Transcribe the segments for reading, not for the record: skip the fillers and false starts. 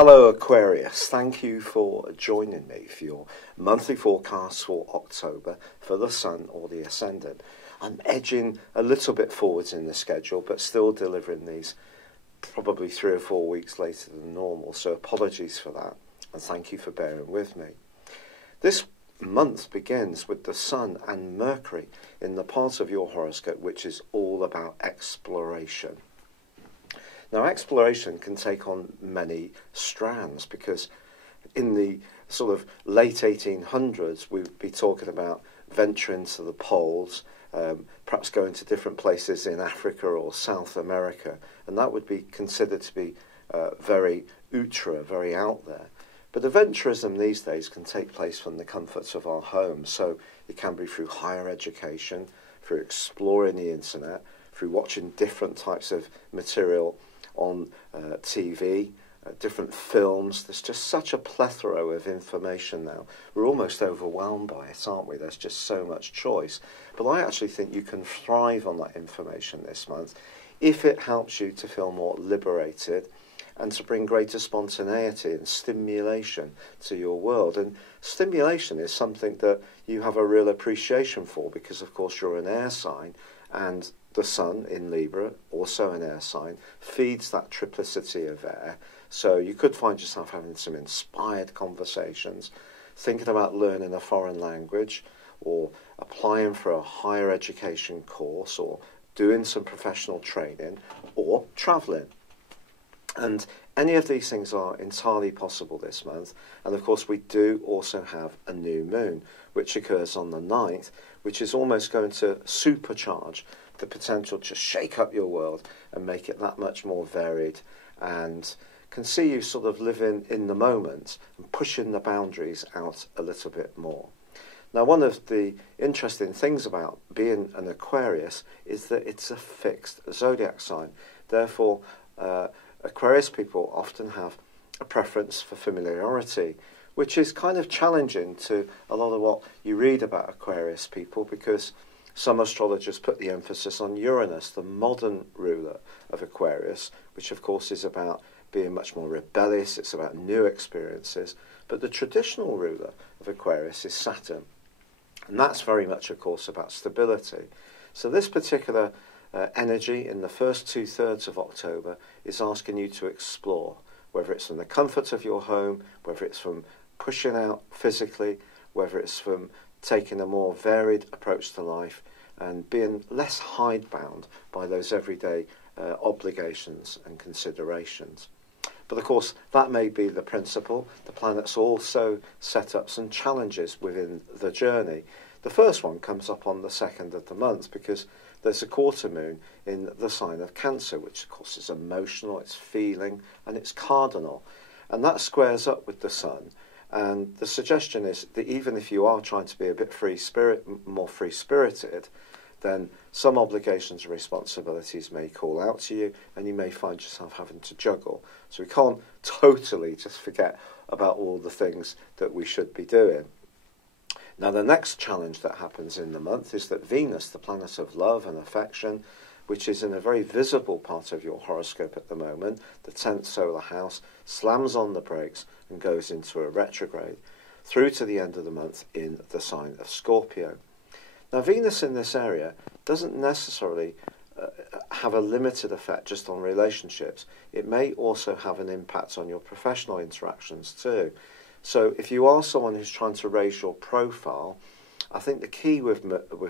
Hello Aquarius, thank you for joining me for your monthly forecast for October for the Sun or the Ascendant. I'm edging a little bit forwards in the schedule but still delivering these probably 3 or 4 weeks later than normal, so apologies for that and thank you for bearing with me. This month begins with the Sun and Mercury in the part of your horoscope which is all about exploration. Now, exploration can take on many strands because in the sort of late 1800s, we'd be talking about venturing to the poles, perhaps going to different places in Africa or South America, and that would be considered to be very ultra, very out there. But adventurism these days can take place from the comforts of our homes, so it can be through higher education, through exploring the internet, through watching different types of material on TV, different films. There's just such a plethora of information now. We're almost overwhelmed by it, aren't we? There's just so much choice. But I actually think you can thrive on that information this month if it helps you to feel more liberated and to bring greater spontaneity and stimulation to your world. And stimulation is something that you have a real appreciation for because, of course, you're an air sign, and the Sun in Libra, also an air sign, feeds that triplicity of air. So you could find yourself having some inspired conversations, thinking about learning a foreign language, or applying for a higher education course, or doing some professional training, or travelling. And any of these things are entirely possible this month. And of course, we do also have a new moon, which occurs on the 9th, which is almost going to supercharge the potential to shake up your world and make it that much more varied, and can see you sort of living in the moment and pushing the boundaries out a little bit more. Now, one of the interesting things about being an Aquarius is that it's a fixed zodiac sign. Therefore, Aquarius people often have a preference for familiarity, which is kind of challenging to a lot of what you read about Aquarius people, because some astrologers put the emphasis on Uranus, the modern ruler of Aquarius, which of course is about being much more rebellious, it's about new experiences. But the traditional ruler of Aquarius is Saturn, and that's very much, of course, about stability. So this particular energy in the first 2/3 of October is asking you to explore, whether it's from the comfort of your home, whether it's from pushing out physically, whether it's from taking a more varied approach to life and being less hidebound by those everyday obligations and considerations. But of course, that may be the principle. The planets also set up some challenges within the journey. The first one comes up on the 2nd of the month because there's a quarter moon in the sign of Cancer, which of course is emotional, it's feeling, and it's cardinal. And that squares up with the Sun. And the suggestion is that even if you are trying to be a bit more free-spirited, then some obligations and responsibilities may call out to you, and you may find yourself having to juggle. So we can't totally just forget about all the things that we should be doing. Now, the next challenge that happens in the month is that Venus, the planet of love and affection, which is in a very visible part of your horoscope at the moment, the 10th solar house, slams on the brakes and goes into a retrograde through to the end of the month in the sign of Scorpio. Now, Venus in this area doesn't necessarily have a limited effect just on relationships. It may also have an impact on your professional interactions too. So if you are someone who's trying to raise your profile, I think the key with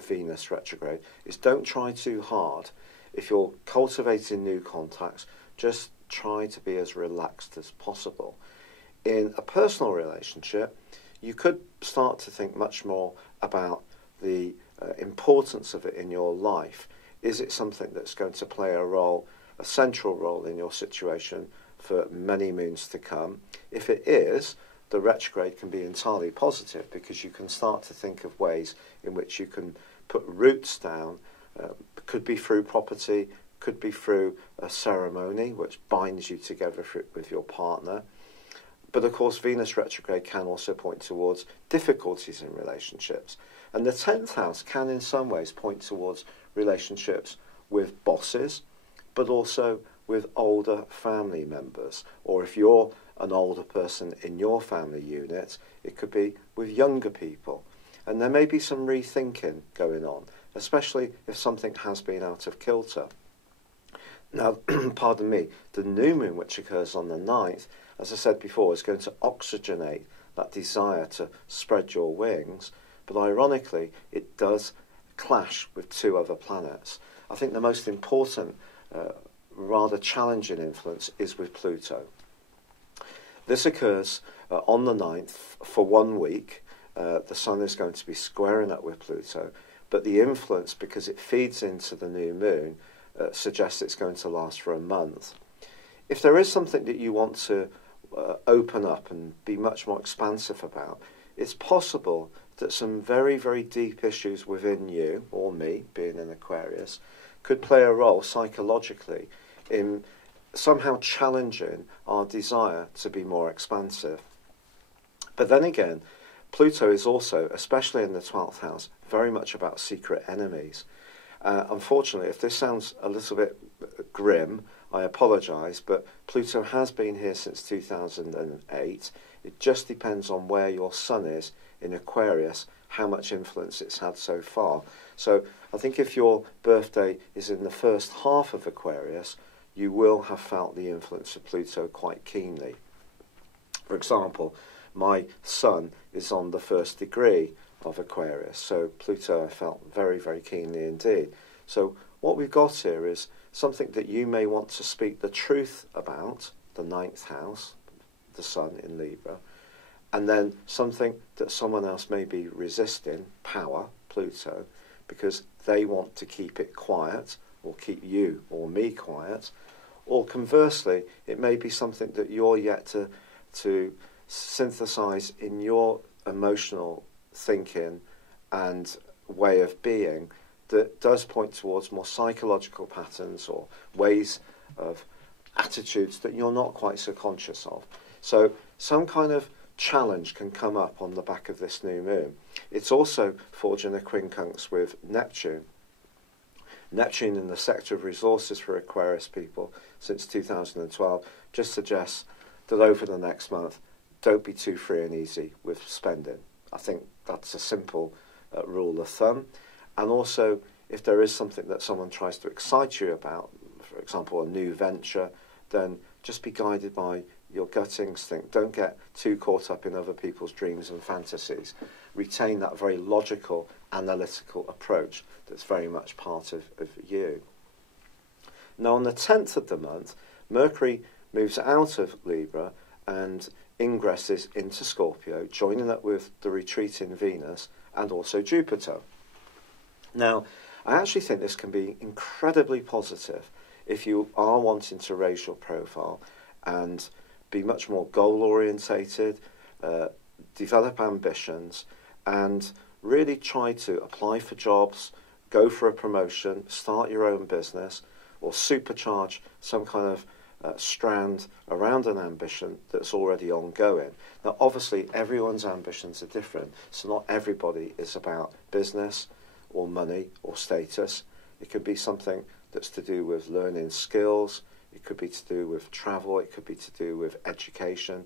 Venus retrograde is don't try too hard. If you're cultivating new contacts, just try to be as relaxed as possible. In a personal relationship, you could start to think much more about the importance of it in your life. Is it something that's going to play a central role in your situation for many moons to come? If it is, the retrograde can be entirely positive because you can start to think of ways in which you can put roots down. Could be through property, could be through a ceremony which binds you together with your partner. But of course, Venus retrograde can also point towards difficulties in relationships. And the 10th house can in some ways point towards relationships with bosses, but also with older family members. Or if you're an older person in your family unit. It could be with younger people. And there may be some rethinking going on, especially if something has been out of kilter. Now, pardon me, the new moon, which occurs on the 9th, as I said before, is going to oxygenate that desire to spread your wings, but ironically, it does clash with 2 other planets. I think the most important, rather challenging influence is with Pluto. This occurs on the 9th for 1 week. The Sun is going to be squaring up with Pluto, but the influence, because it feeds into the new moon, suggests it's going to last for a month. If there is something that you want to open up and be much more expansive about, it's possible that some very, very deep issues within you, or me, being an Aquarius, could play a role psychologically in somehow challenging our desire to be more expansive. But then again, Pluto is also, especially in the 12th house, very much about secret enemies. Unfortunately, if this sounds a little bit grim, I apologise, but Pluto has been here since 2008. It just depends on where your Sun is in Aquarius, how much influence it's had so far. So I think if your birthday is in the first half of Aquarius, you will have felt the influence of Pluto quite keenly. For example, my Sun is on the 1st degree of Aquarius, so Pluto I felt very, very keenly indeed. So what we've got here is something that you may want to speak the truth about, the 9th house, the Sun in Libra, and then something that someone else may be resisting, power, Pluto, because they want to keep it quiet, or keep you or me quiet, or conversely, it may be something that you're yet to synthesize in your emotional thinking and way of being that does point towards more psychological patterns or ways of attitudes that you're not quite so conscious of. So some kind of challenge can come up on the back of this new moon. It's also forging a quincunx with Neptune. Neptune in the sector of resources for Aquarius people since 2012 just suggests that over the next month, don't be too free and easy with spending. I think that's a simple rule of thumb. And also, if there is something that someone tries to excite you about, for example, a new venture, then just be guided by your gut instinct. Don't get too caught up in other people's dreams and fantasies. Retain that very logical, analytical approach that's very much part of you. Now, on the 10th of the month, Mercury moves out of Libra and ingresses into Scorpio, joining up with the retreating Venus and also Jupiter. Now, I actually think this can be incredibly positive if you are wanting to raise your profile and be much more goal-orientated, develop ambitions, and really try to apply for jobs, go for a promotion, start your own business, or supercharge some kind of strand around an ambition that's already ongoing. Now, obviously, everyone's ambitions are different, so not everybody is about business or money or status. It could be something that's to do with learning skills, it could be to do with travel, it could be to do with education,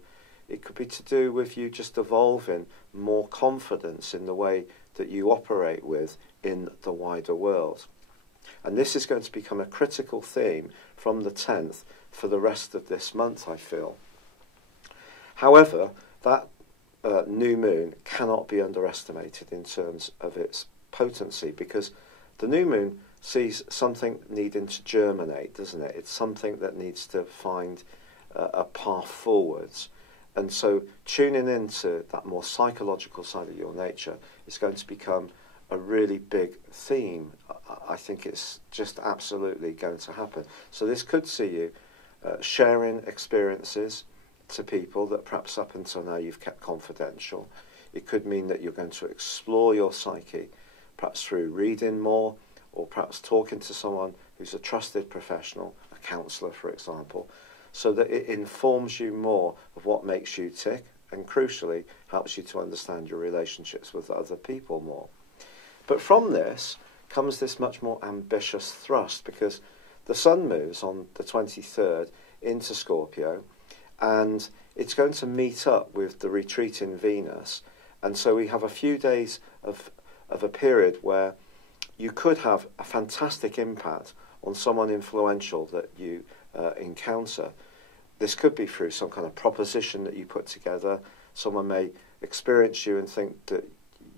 it could be to do with you just evolving more confidence in the way that you operate with in the wider world. And this is going to become a critical theme from the 10th for the rest of this month, I feel. However, that new moon cannot be underestimated in terms of its potency, because the new moon sees something needing to germinate, doesn't it? It's something that needs to find a path forwards. And so tuning into that more psychological side of your nature is going to become a really big theme. I think it's just absolutely going to happen. So this could see you sharing experiences to people that perhaps up until now you've kept confidential. It could mean that you're going to explore your psyche, perhaps through reading more, or perhaps talking to someone who's a trusted professional, a counsellor, for example, so that it informs you more of what makes you tick, and crucially, helps you to understand your relationships with other people more. But from this comes this much more ambitious thrust, because the Sun moves on the 23rd into Scorpio, and it's going to meet up with the retreat in Venus, and so we have a few days of a period where you could have a fantastic impact on someone influential that you encounter. This could be through some kind of proposition that you put together. Someone may experience you and think that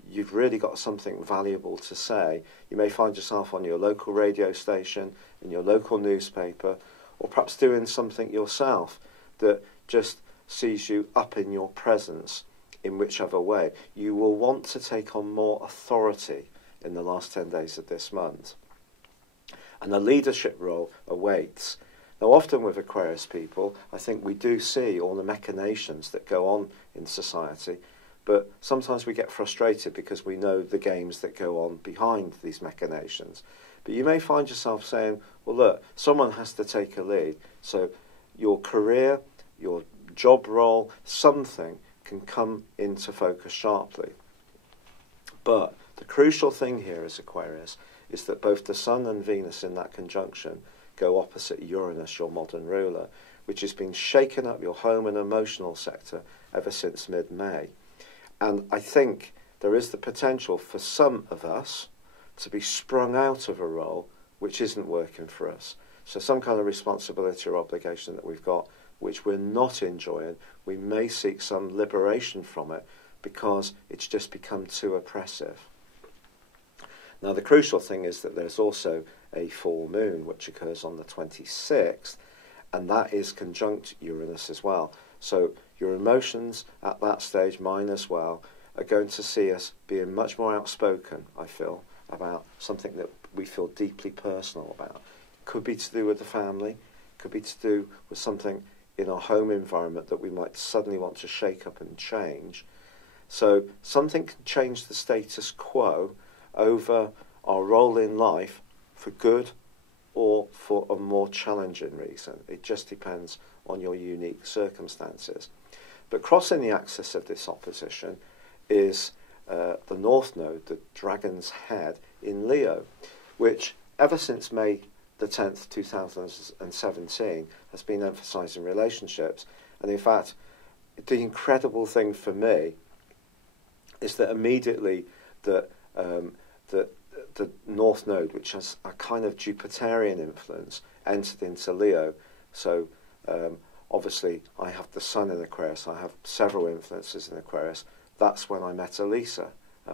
you've really got something valuable to say. You may find yourself on your local radio station, in your local newspaper, or perhaps doing something yourself that just sees you up in your presence in whichever way. You will want to take on more authority in the last 10 days of this month. And a leadership role awaits. Now, often with Aquarius people, I think we do see all the machinations that go on in society, but sometimes we get frustrated because we know the games that go on behind these machinations. But you may find yourself saying, well, look, someone has to take a lead. So your career, your job role, something can come into focus sharply. But the crucial thing here as Aquarius is that both the Sun and Venus in that conjunction go opposite Uranus, your modern ruler, which has been shaking up your home and emotional sector ever since mid-May. And I think there is the potential for some of us to be sprung out of a role which isn't working for us. So some kind of responsibility or obligation that we've got which we're not enjoying, we may seek some liberation from it because it's just become too oppressive. Now, the crucial thing is that there's also a full moon which occurs on the 26th, and that is conjunct Uranus as well. So your emotions at that stage, mine as well, are going to see us being much more outspoken, I feel, about something that we feel deeply personal about. Could be to do with the family, could be to do with something in our home environment that we might suddenly want to shake up and change. So something can change the status quo over our role in life for good or for a more challenging reason. It just depends on your unique circumstances. But crossing the axis of this opposition is the North Node, the Dragon's Head in Leo, which ever since May the 10th, 2017, has been emphasising relationships. And in fact, the incredible thing for me is that immediately the North Node, which has a kind of Jupiterian influence, entered into Leo. So obviously I have the Sun in Aquarius, I have several influences in Aquarius. That's when I met Elisa.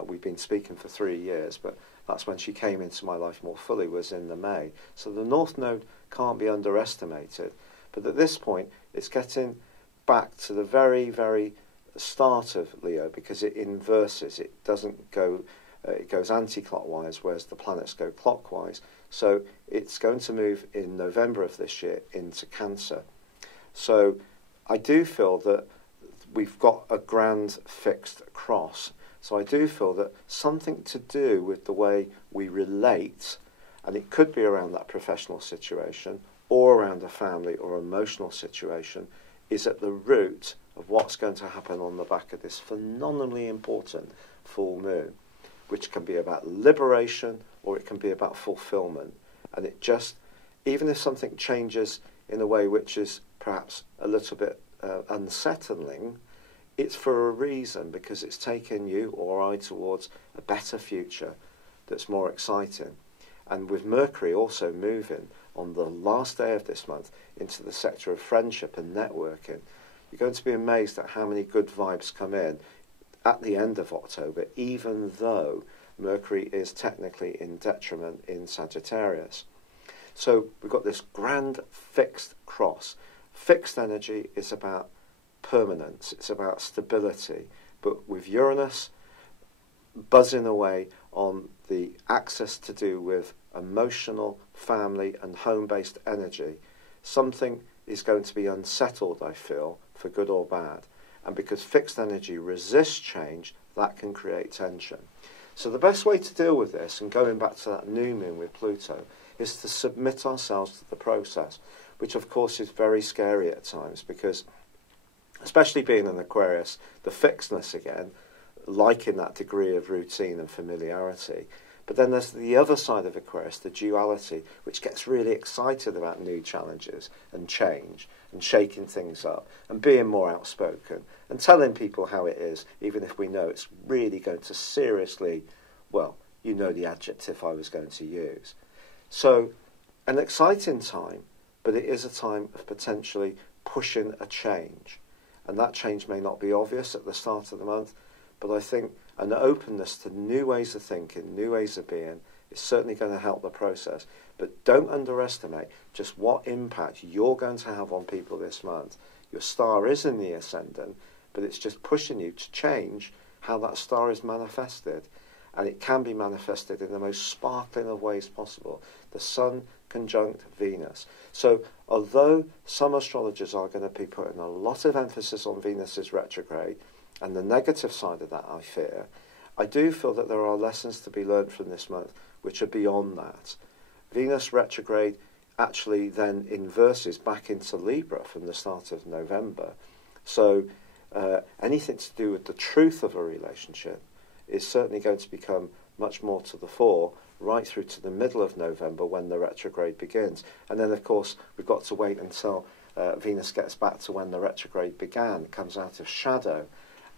We've been speaking for 3 years, but that's when she came into my life more fully, was in the May. So the North Node can't be underestimated. But at this point, it's getting back to the very, very start of Leo, because it inverses. It doesn't go, it goes anti-clockwise, whereas the planets go clockwise. So it's going to move in November of this year into Cancer. So I do feel that we've got a grand fixed cross. So I do feel that something to do with the way we relate, and it could be around that professional situation or around a family or emotional situation, is at the root of what's going to happen on the back of this phenomenally important full moon, which can be about liberation or it can be about fulfillment. And it just, even if something changes in a way which is perhaps a little bit unsettling, it's for a reason, because it's taken you or I towards a better future that's more exciting. And with Mercury also moving on the last day of this month into the sector of friendship and networking, you're going to be amazed at how many good vibes come in at the end of October, even though Mercury is technically in detriment in Sagittarius. So we've got this grand fixed cross. Fixed energy is about permanence, it's about stability, but with Uranus buzzing away on the axis to do with emotional, family and home-based energy, something is going to be unsettled, I feel, for good or bad. And because fixed energy resists change, that can create tension. So the best way to deal with this, and going back to that new moon with Pluto, is to submit ourselves to the process, which of course is very scary at times, because especially being an Aquarius, the fixedness again, liking that degree of routine and familiarity, But then there's the other side of Aquarius, the duality, which gets really excited about new challenges and change and shaking things up and being more outspoken and telling people how it is, even if we know it's really going to seriously, well, you know the adjective I was going to use. So an exciting time, but it is a time of potentially pushing a change. And that change may not be obvious at the start of the month, but I think an openness to new ways of thinking, new ways of being, is certainly going to help the process. But don't underestimate just what impact you're going to have on people this month. Your star is in the ascendant, but it's just pushing you to change how that star is manifested. And it can be manifested in the most sparkling of ways possible. The Sun conjunct Venus. So although some astrologers are going to be putting a lot of emphasis on Venus's retrograde, and the negative side of that, I fear, I do feel that there are lessons to be learned from this month which are beyond that. Venus retrograde actually then inverses back into Libra from the start of November. So anything to do with the truth of a relationship is certainly going to become much more to the fore right through to the middle of November when the retrograde begins. And then, of course, we've got to wait until Venus gets back to when the retrograde began, comes out of shadow.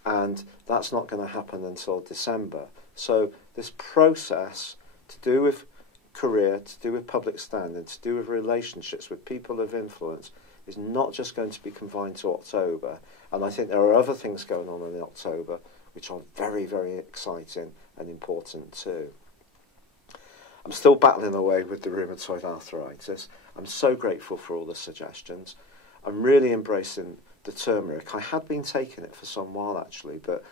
And that's not going to happen until December. So this process to do with career, to do with public standing, to do with relationships with people of influence is not just going to be confined to October. And I think there are other things going on in October which are very, very exciting and important too. I'm still battling away with the rheumatoid arthritis. I'm so grateful for all the suggestions. I'm really embracing the turmeric. I had been taking it for some while actually, but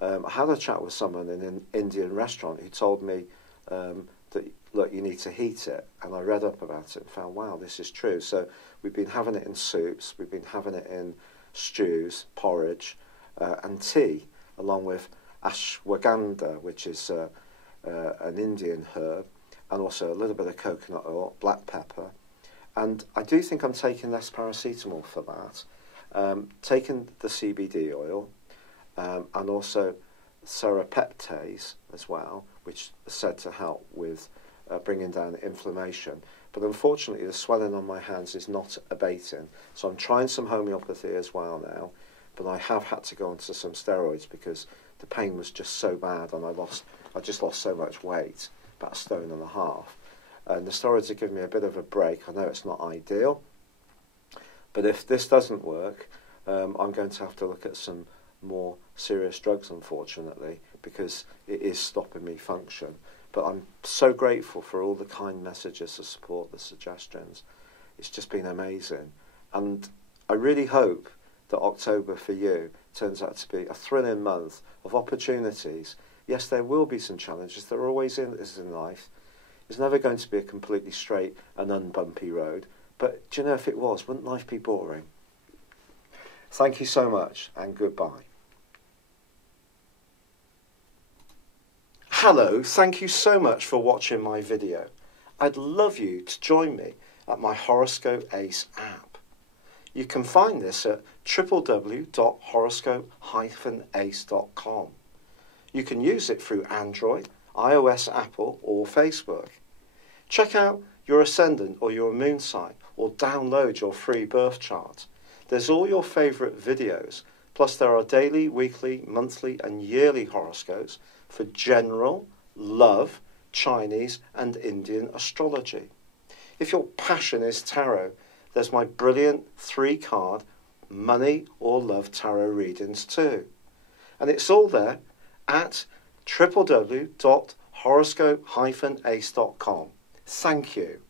I had a chat with someone in an Indian restaurant who told me that, look, you need to heat it. And I read up about it and found, wow, this is true. So we've been having it in soups, we've been having it in stews, porridge, and tea, along with ashwagandha, which is an Indian herb, and also a little bit of coconut oil, black pepper. And I do think I'm taking less paracetamol for that. Taking the CBD oil, and also serapeptase as well, which is said to help with bringing down inflammation. But unfortunately, the swelling on my hands is not abating. So I'm trying some homeopathy as well now, but I have had to go onto some steroids because the pain was just so bad, and I just lost so much weight, about 1.5 stone. And the steroids are giving me a bit of a break. I know it's not ideal, but if this doesn't work, I'm going to have to look at some more serious drugs, unfortunately, because it is stopping me function. But I'm so grateful for all the kind messages to support the suggestions. It's just been amazing. And I really hope that October for you turns out to be a thrilling month of opportunities. Yes, there will be some challenges. There always is in life. It's never going to be a completely straight and unbumpy road. But do you know, if it was, wouldn't life be boring? Thank you so much, and goodbye. Hello, thank you so much for watching my video. I'd love you to join me at my Horoscope Ace app. You can find this at www.horoscope-ace.com. You can use it through Android, iOS, Apple, or Facebook. Check out your ascendant or your moon sign, or download your free birth chart. There's all your favourite videos, plus there are daily, weekly, monthly and yearly horoscopes for general, love, Chinese and Indian astrology. If your passion is tarot, there's my brilliant 3-card money or love tarot readings too. And it's all there at www.horoscope-ace.com. Thank you.